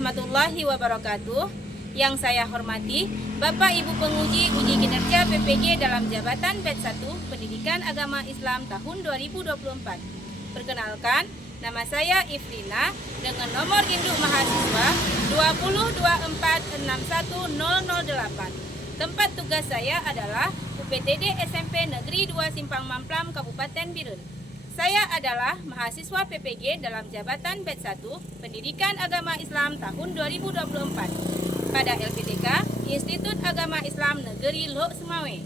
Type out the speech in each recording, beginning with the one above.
warahmatullahi wabarakatuh. Yang saya hormati Bapak Ibu Penguji Uji Kinerja PPG dalam Jabatan Batch 1 Pendidikan Agama Islam tahun 2024. Perkenalkan, nama saya Ifrina dengan nomor induk mahasiswa 202461008. Tempat tugas saya adalah UPTD SMP Negeri 2 Simpang Mamplam, Kabupaten Biren. Saya adalah mahasiswa PPG dalam Jabatan Batch 1 Pendidikan Agama Islam tahun 2024 pada LPDK Institut Agama Islam Negeri Lok Semawe.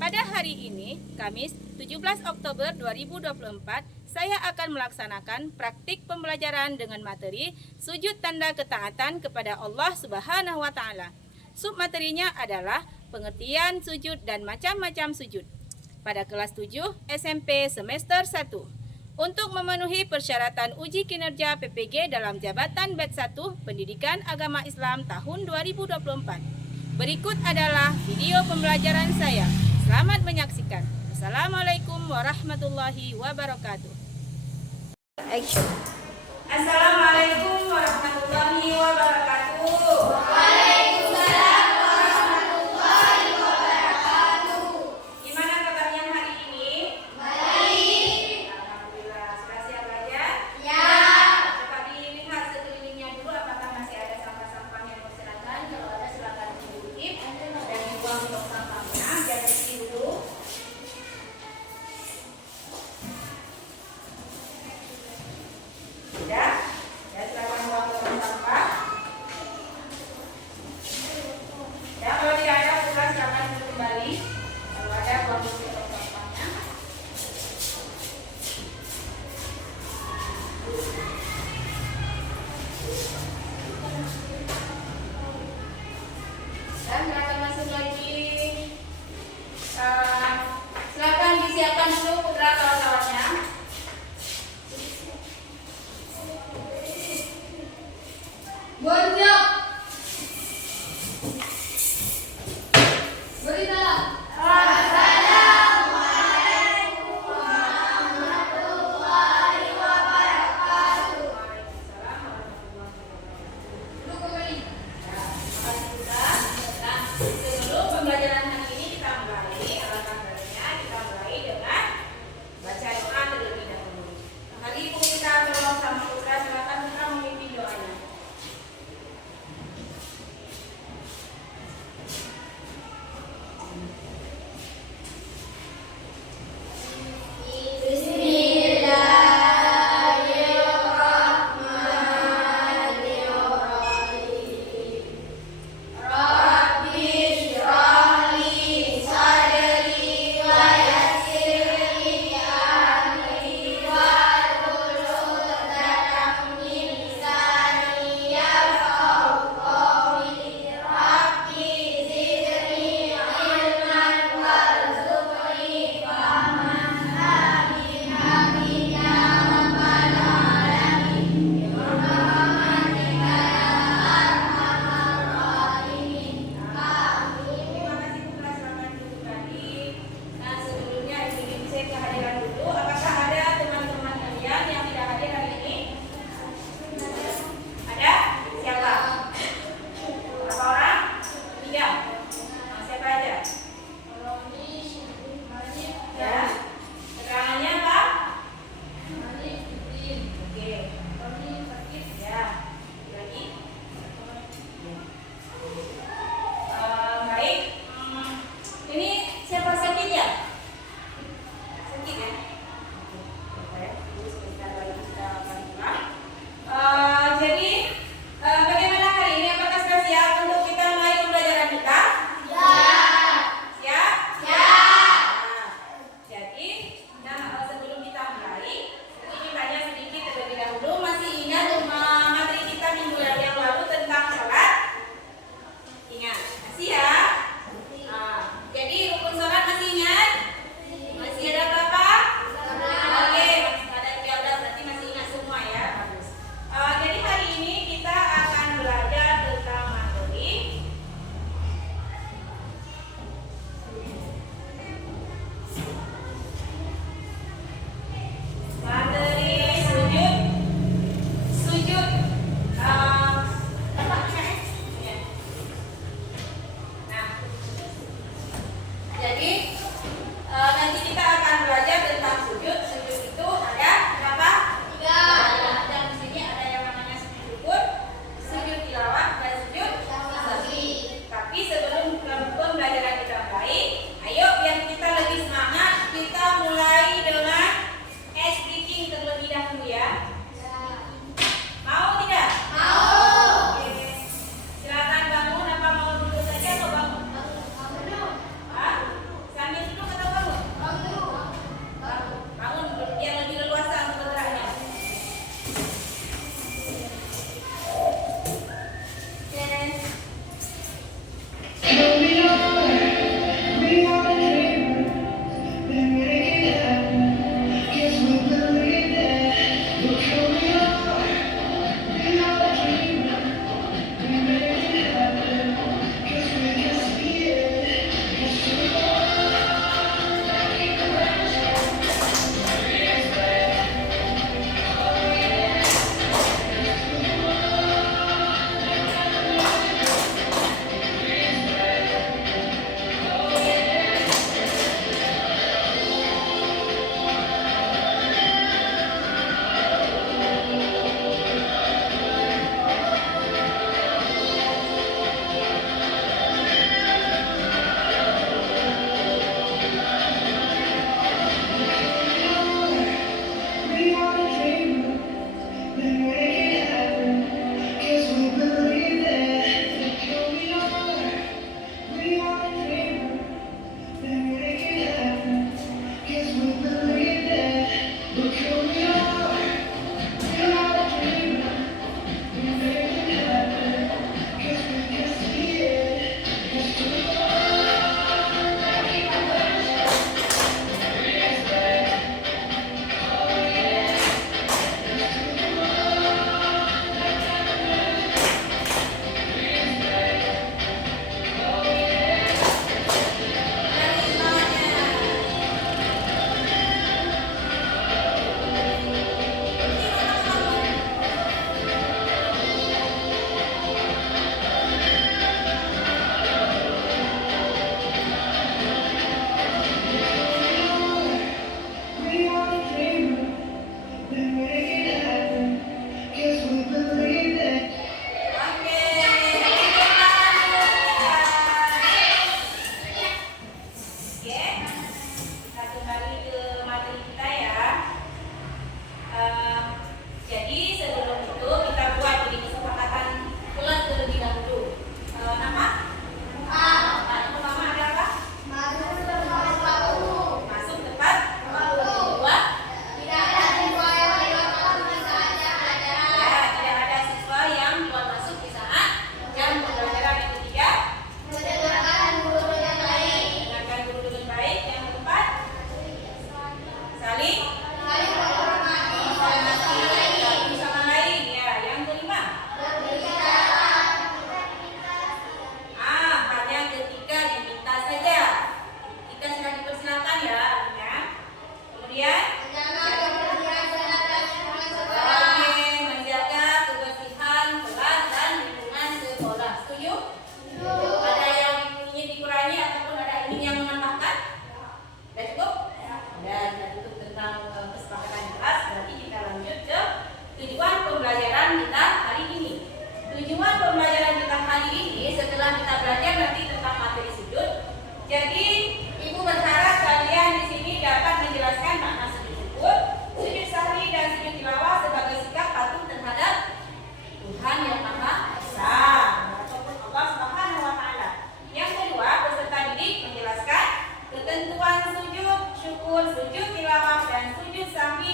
Pada hari ini, Kamis 17 Oktober 2024, saya akan melaksanakan praktik pembelajaran dengan materi sujud tanda ketaatan kepada Allah Subhanahu wa Ta'ala. Submaterinya adalah pengertian sujud dan macam-macam sujud pada kelas 7 SMP semester 1. Untuk memenuhi persyaratan uji kinerja PPG dalam Jabatan Batch 1 Pendidikan Agama Islam tahun 2024. Berikut adalah video pembelajaran saya. Selamat menyaksikan. Assalamualaikum warahmatullahi wabarakatuh. Action. Assalamualaikum warahmatullahi wabarakatuh.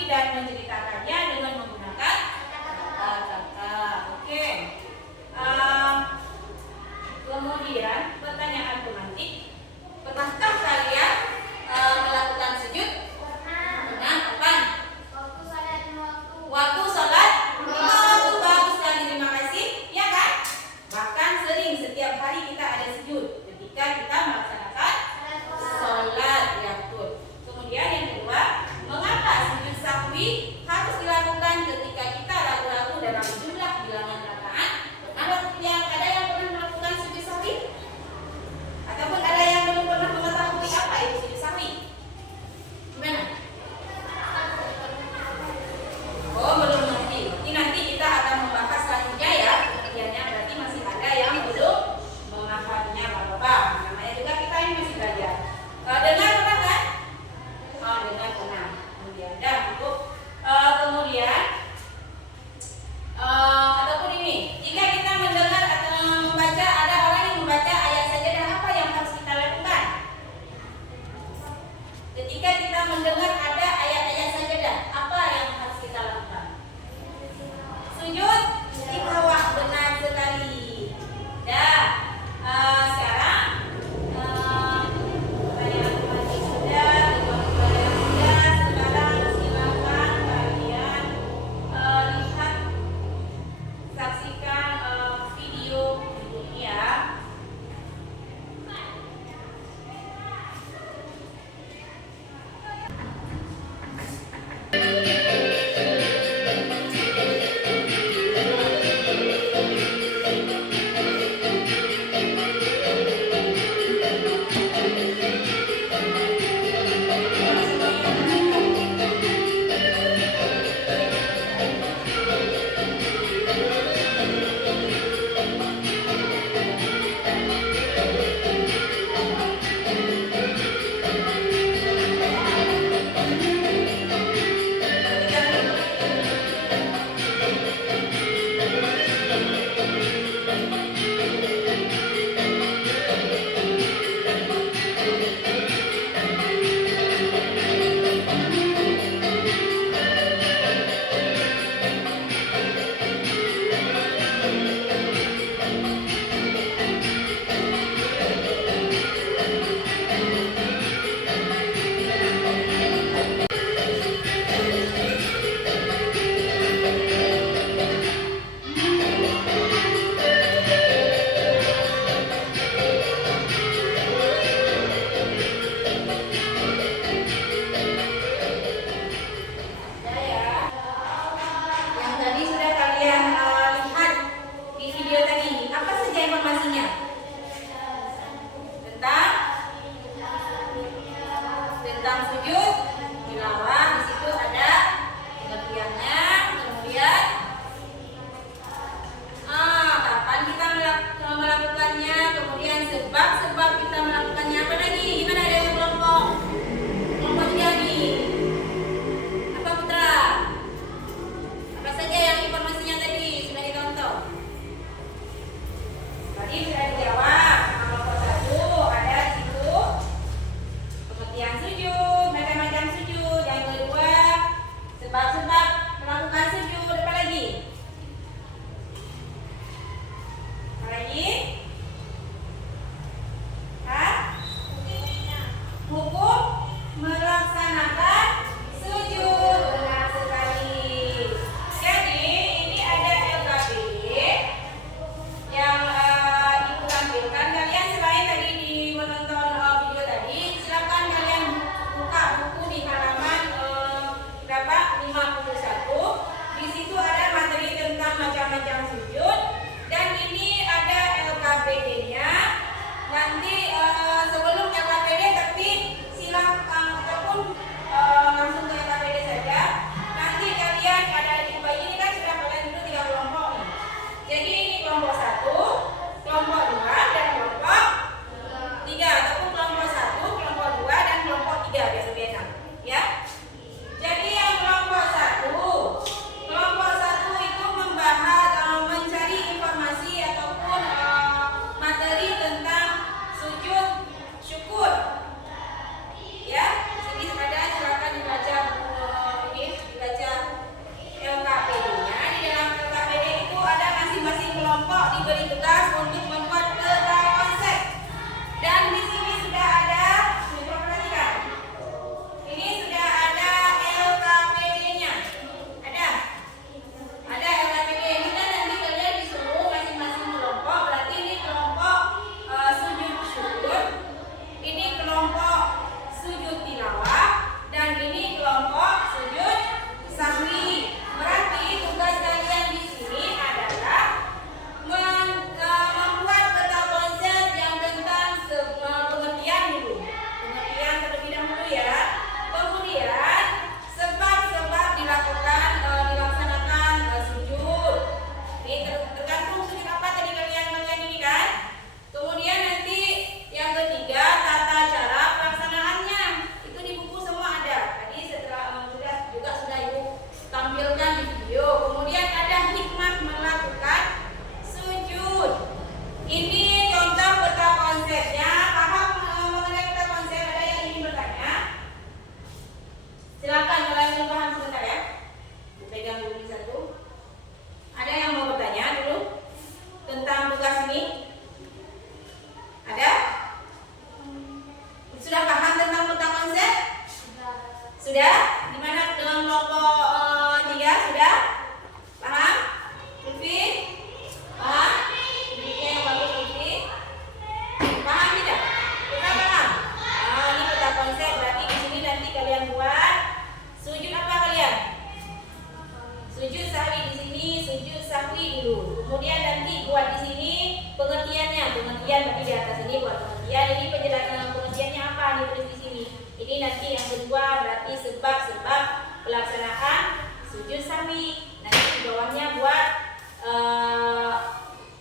dan menceritakannya dengan menggunakan kata-kata. Oke. Kemudian pertanyaan pemantik. Pernahkah kalian melakukan sujud? Pernah. Kapan? Waktu sholat. Waktu bagus sekali, terima kasih. Ya kan? Bahkan sering setiap hari kita ada sujud ketika kita melaksanakan sholat. Ya betul. Kemudian yang kedua, mengapa sujud sahwi harus dilakukan Yang kelompok 3 sudah? Paham? Lutfi? Paham? Duduknya yang bagus Lutfi? Paham tidak? Kita paham? Nah, ini peta konsep. Berarti di sini nanti kalian buat sujud apa kalian? Sujud sahwi di sini, sujud sahwi dulu. Kemudian nanti buat di sini pengertiannya. Pengertian berarti di atas ini buat pengertian. Ini penjelasan pengertiannya apa? Ditulis di sini. Ini nanti yang kedua berarti sebab-sebab pelaksanaan sujud sahwi. Nanti di bawahnya buat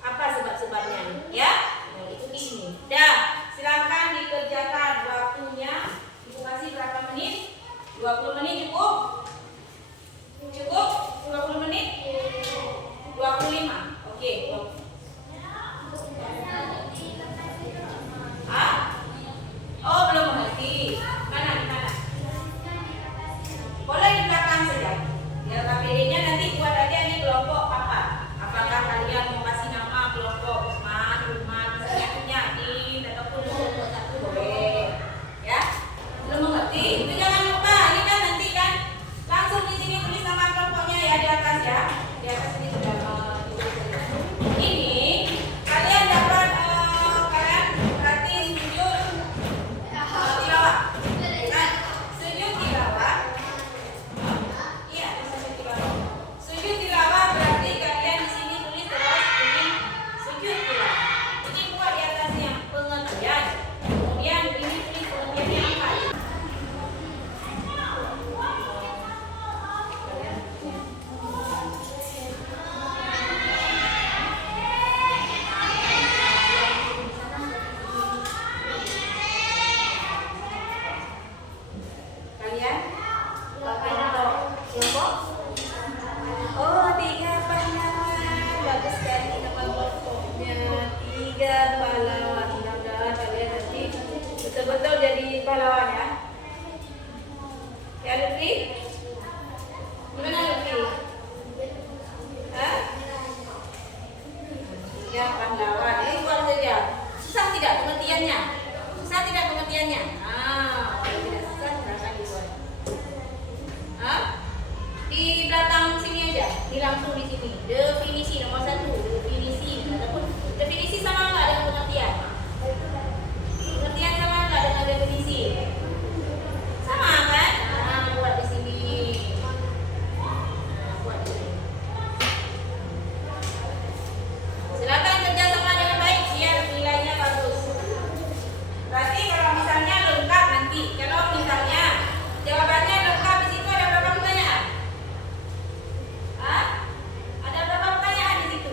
apa sebab-sebabnya, ya? Nah, itu di sini. Dah, silakan dikerjakan waktunya. Ibu kasih berapa menit? 20 menit cukup? Cukup? 20 menit? 25. Oke. Oh, belum mengerti. Mana? Boleh di belakang saja. Ya, KPD-nya nanti buat aja ini kelompok apa? Apakah kalian mau kasih nama kelompok Usman, Rumah, misalnya Yakin, ataupun kelompok satu boleh. Ya? Belum mengerti? Itu jangan lupa. Ini kan nanti kan langsung di sini tulis nama kelompoknya ya di atas ya. Di atas ini sudah ini kalian dapat kalian berarti sujud tilawah. Kan? Sujud tilawah. Iya, sujud tilawah. Sujud tilawah berarti kalian di sini tulis terus ini sujud tilawah. Ini buat di atasnya pengertian. Kemudian ini tulis pengertiannya apa? Kalian kelompok? Oh, 3 pahlawan. Bagus sekali nama kelompoknya. 3 pahlawan. Mudah-mudahan kalian nanti betul-betul jadi pahlawan ya. Ya Lutfi? Gimana Lutfi? Hah? 3 pahlawan. Ini buat saja. Susah tidak pengertiannya? Susah tidak pengertiannya? Kalau tidak susah silakan dibuat. Di belakang sini aja, di langsung di sini. Definisi nomor 1, definisi ataupun definisi sama enggak dengan pengertian? Pengertian sama enggak dengan definisi? Sama kan? Buat di sini. Buat di sini. Silakan kerja sama dengan baik biar nilainya bagus. Berarti kalau misalnya lengkap nanti, kalau misalnya jawabannya lengkap di situ ada berapa pertanyaan? Ada berapa pertanyaan di situ?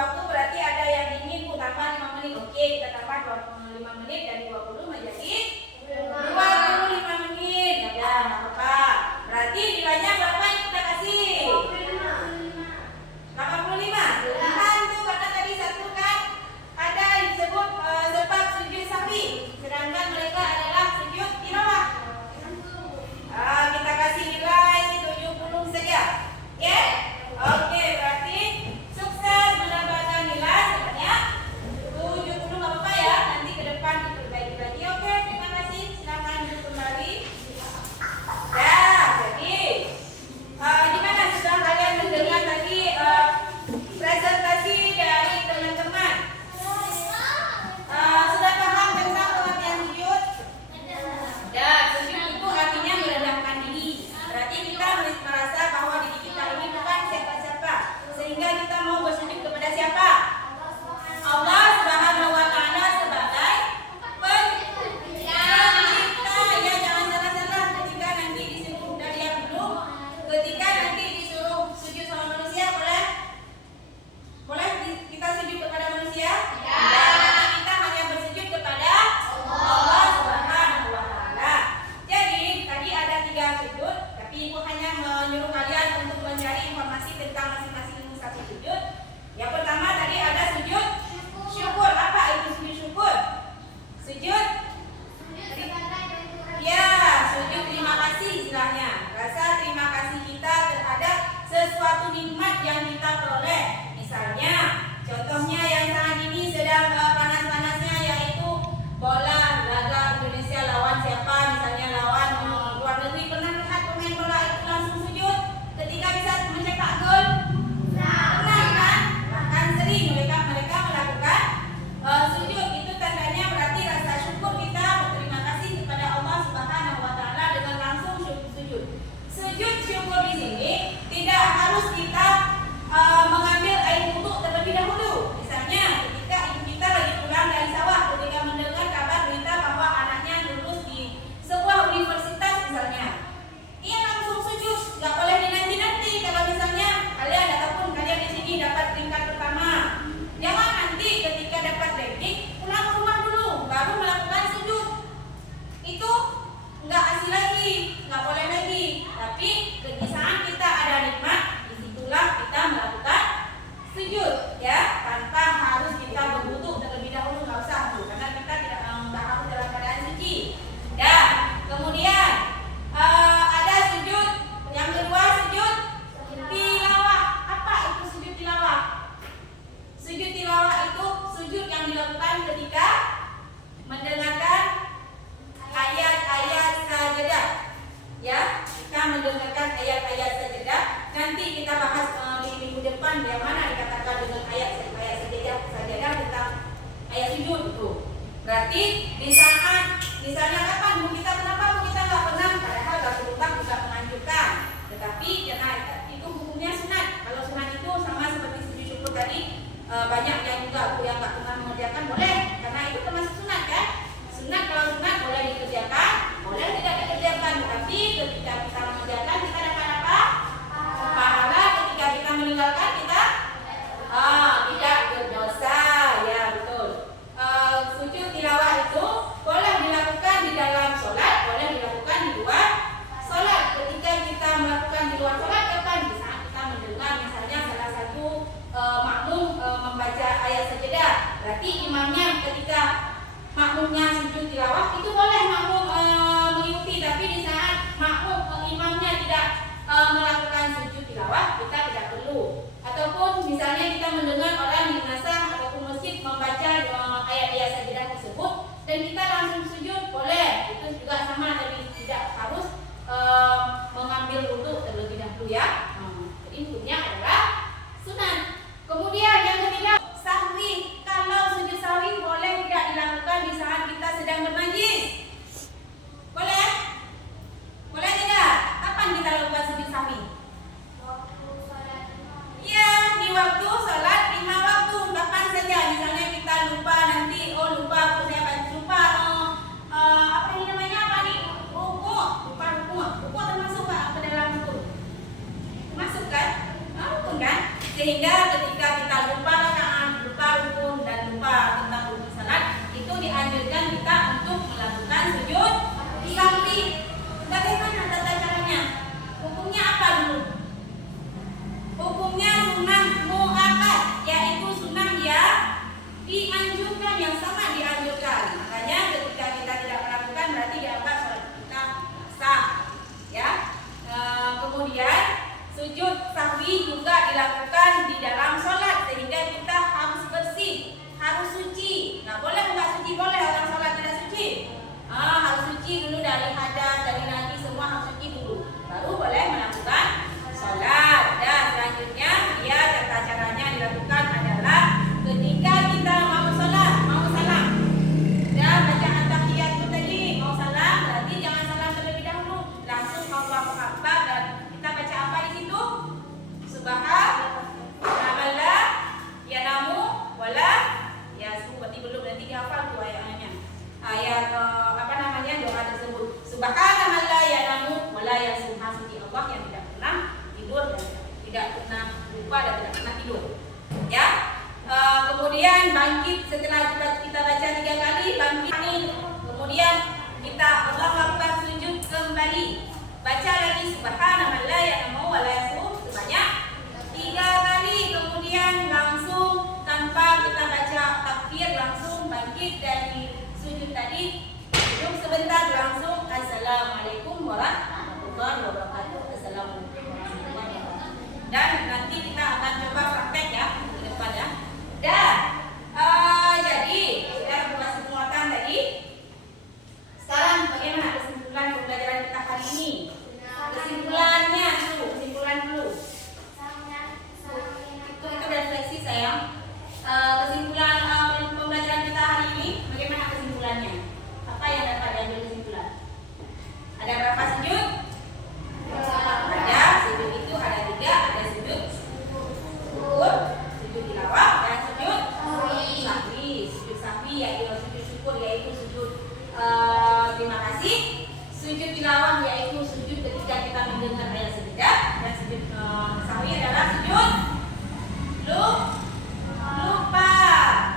waktu berarti ada yang ingin ku tambah 5 menit. Oke, kita tambah 5 menit dari 20 menjadi 25 menit. Ya, enggak apa-apa. Berarti nilainya berapa yang kita kasih? 85. Kan tuh karena tadi satu kan ada yang disebut sebab sujud sahwi, sedangkan mereka adalah sujud tilawah. Kita kasih nilai 70 saja. Oke? Oke, berarti sukses mendapatkan nilai sebanyak 70. Enggak apa-apa ya, nanti ke depan diperbaiki lagi. Oke, terima kasih. Silakan duduk kembali. Ya, jadi gimana sudah kalian mendengar tadi presentasi dari teman-teman? Sudah paham tentang pengertian sujud? Ya, sujud itu artinya merendahkan diri. Berarti kita merasa bahwa diri kita ini bukan siapa-siapa, sehingga kita mau bersujud kepada siapa? Allah Subhanahu wa Ta'ala sebagai pencipta. Ya, jangan salah-salah ketika nanti disuruh dari yang dulu, ketika nanti disuruh sujud sama manusia, boleh kita sujud kepada manusia? Ya. Berarti kita hanya bersujud kepada Allah Subhanahu wa Ta'ala. Jadi tadi ada 3 sujud, tapi ibu hanya menyuruh kalian untuk mencari informasi tentang masing-masing satu sujud. Yang pertama tadi ada sujud syukur. Apa itu sujud syukur? Sujud ya, sujud terima kasih istilahnya. Rasa terima kasih kita terhadap sesuatu nikmat yang kita peroleh. Misalnya, contohnya yang saat ini sedang panas-panasnya yaitu bola laga Indonesia lawan siapa? Misalnya lawan luar negeri. Pernah lihat pemain bola itu langsung sujud ketika bisa mencetak gol? Pernah kan? Bahkan sering mereka melakukan sujud. Itu tandanya berarti rasa syukur kita berterima kasih kepada Allah Subhanahu wa Ta'ala dengan langsung sujud. Sujud syukur di sini tidak harus kita mengambil air wudhu terlebih dahulu. Misalnya ketika ibu kita lagi pulang dari sawah, ketika mendengar kabar berita bahwa anaknya lulus di sebuah universitas misalnya, ia langsung sujud. Gak boleh dinanti-nanti. Kalau misalnya kalian ataupun kalian di sini dapat peringkat pertama, jangan nanti ketika dapat ranking pulang ke rumah dulu baru melakukan sujud. Itu nggak asli lagi, nggak boleh lagi. Tapi di saat kita ada nikmat, disitulah kita melakukan sujud, ya, tanpa harus kita berwudu terlebih dahulu, nggak usah dulu, karena kita tidak harus dalam keadaan suci. Dan kemudian ada sujud yang kedua, sujud tilawah. Apa itu sujud tilawah? Sujud tilawah itu sujud yang dilakukan ketika mendengarkan ayat-ayat sajadah. Ya, kita mendengarkan ayat-ayat sajadah. Nanti kita bahas di minggu depan yang mana dikatakan dengan ayat-ayat sajadah tentang ayat sujud itu. Berarti di saat misalnya kapan kita kenapa kita nggak pernah, padahal Rasulullah juga menganjurkan, tetapi itu hukumnya sunat. Kalau sunat itu sama seperti sujud syukur tadi, banyak yang juga yang nggak pernah mengerjakan boleh, karena itu termasuk sunat kan. Sunat, kalau sunat boleh dikerjakan, boleh tidak dikerjakan, tetapi ketika kita mengerjakan kita dapat apa? Pahala. Ketika kita meninggalkan kita tidak berdosa. Ya, betul. Sujud tilawah itu boleh dilakukan di dalam sholat, boleh dilakukan di luar sholat. Ketika kita melakukan di luar sholat, kapan? Di saat kita mendengar misalnya salah satu makmum membaca ayat sajadah, berarti imamnya ketika makmumnya sujud tilawah itu boleh makmum mengikuti. Tapi di saat makmum imamnya tidak melakukan sujud tilawah, kita tidak perlu. Ataupun misalnya kita mendengar orang di madrasah ataupun masjid membaca ayat-ayat sajadah tersebut dan kita langsung sujud, boleh. Itu juga sama, tapi tidak harus mengambil wudhu terlebih dahulu, ya. Jadi hukumnya adalah sunat. Kemudian yang ketiga, sahwi. Kalau sujud sahwi boleh tidak dilakukan di saat kita sedang bermajlis? Boleh? Boleh tidak? Kapan kita lakukan sujud sahwi? Ya, di waktu sholat 5 waktu. Sujud sahwi juga dilakukan di dalam sholat, sehingga kita harus bersih, harus suci. Nggak boleh nggak suci, boleh orang sholat tidak suci. Harus suci dulu dari hadas, dari najis, semua harus suci dulu, baru boleh melakukan sholat. Dan selanjutnya, ya caranya dilakukan adalah ketika kita mau sholat, mau salam. Dan bacaan tahiyat itu tadi, mau salam berarti jangan salam terlebih dahulu, langsung Allahu Akbar dan kita baca apa di situ? Subhanallah, ya namu, wala, ya berarti belum, nanti dihafal tuh ayatnya. Ayat doa tersebut. Subhanallah ya namu, wala ya suci Allah yang tidak pernah tidur dan tidak pernah lupa dan tidak pernah tidur. Ya. Kemudian bangkit setelah kita baca 3 kali, bangkit. Kemudian kita Allahu Akbar, sujud kembali. Baca lagi subhanallah ya namu wala ya sebanyak 3 kali. Kemudian langsung tanpa kita baca takbir, langsung bangkit dari sujud tadi, duduk sebentar, langsung assalamualaikum warahmatullahi wabarakatuh. Assalamualaikum warahmatullahi wabarakatuh. Dan nanti kita akan coba praktek ya ke depan ya. Dan jadi sudah buat penguatan tadi. Sekarang bagaimana kesimpulan pembelajaran kita hari ini? Kesimpulan dulu. Itu refleksi sayang. Kesimpulan pembelajaran kita hari ini, bagaimana kesimpulannya? Apa yang dapat diambil kesimpulan? Ada berapa sujud? Ada sujud itu ada 3, ada sujud syukur, sujud tilawah, dan sujud sahwi. Sujud sahwi yaitu sujud syukur, yaitu sujud terima kasih. Sujud tilawah yaitu sujud ketika kita mendengar ayat sejadah, dan sujud sahwi adalah sujud lupa.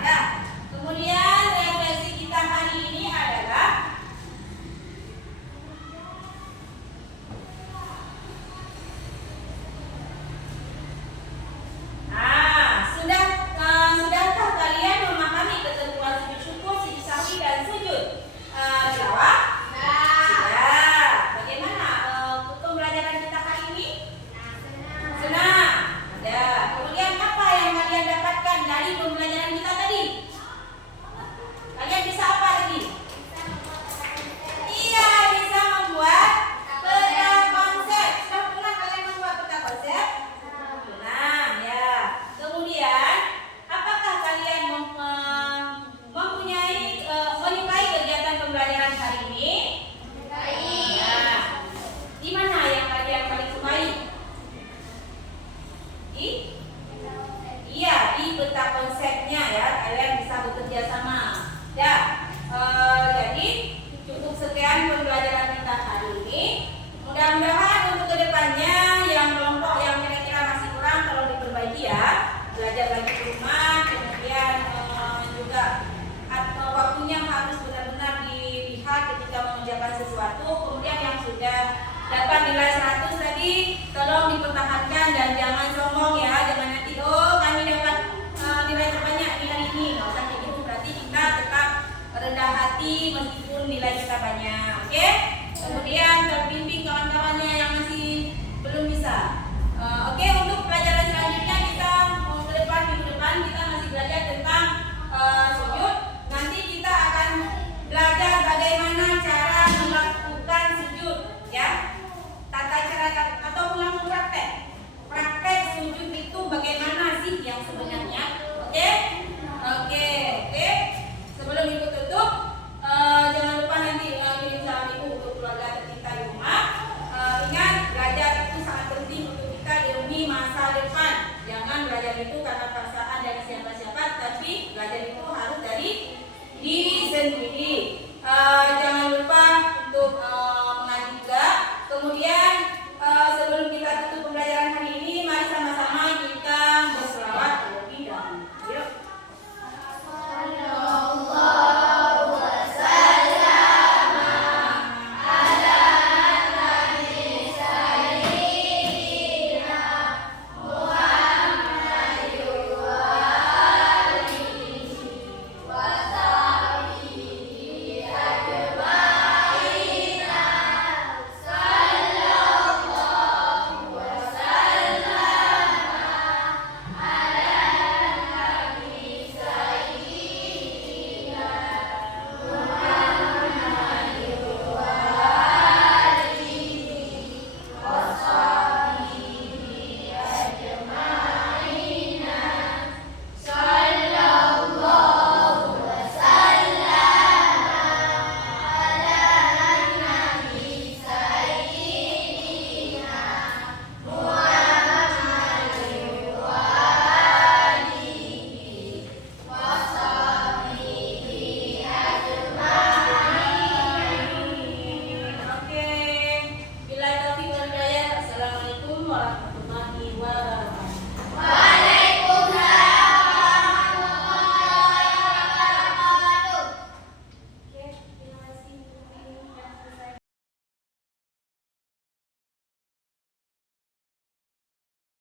Ya. Kemudian refleksi kita hari ini adalah sudahkah kalian memahami ketentuan sujud syukur, sujud sahwi, dan sujud tilawah? Sudah. Bagaimana pembelajaran kita hari ini? Senang. Ada. Kemudian apa yang kalian dapatkan dari pembelajaran kita tadi? Kalian bisa apa tadi? Iya, bisa membuat peta konsep. Sudah pernah kalian membuat peta konsep? Pernah, ya. Kemudian, apakah kalian menyukai kegiatan pembelajaran hari ini? Ya. Di mana yang kalian paling sukai? Iya, di peta konsepnya ya, kalian bisa bekerja sama. Ya, jadi cukup sekian pembelajaran kita hari ini. Mudah-mudahan untuk kedepannya yang kelompok yang kira-kira masih kurang tolong diperbaiki ya. Belajar lagi di rumah, kemudian juga waktunya harus benar-benar dilihat ketika mengerjakan sesuatu. Kemudian yang sudah dapat nilai 100 tadi tolong dipertahankan dan jangan sombong ya, jangan nanti kami dapat nilai terbanyak di hari ini. Nggak usah kayak gitu, berarti kita tetap rendah hati meskipun nilai kita banyak. Oke? Kemudian terbimbing kawan-kawannya yang masih belum bisa. Oke, untuk pelajaran selanjutnya kita minggu depan kita masih belajar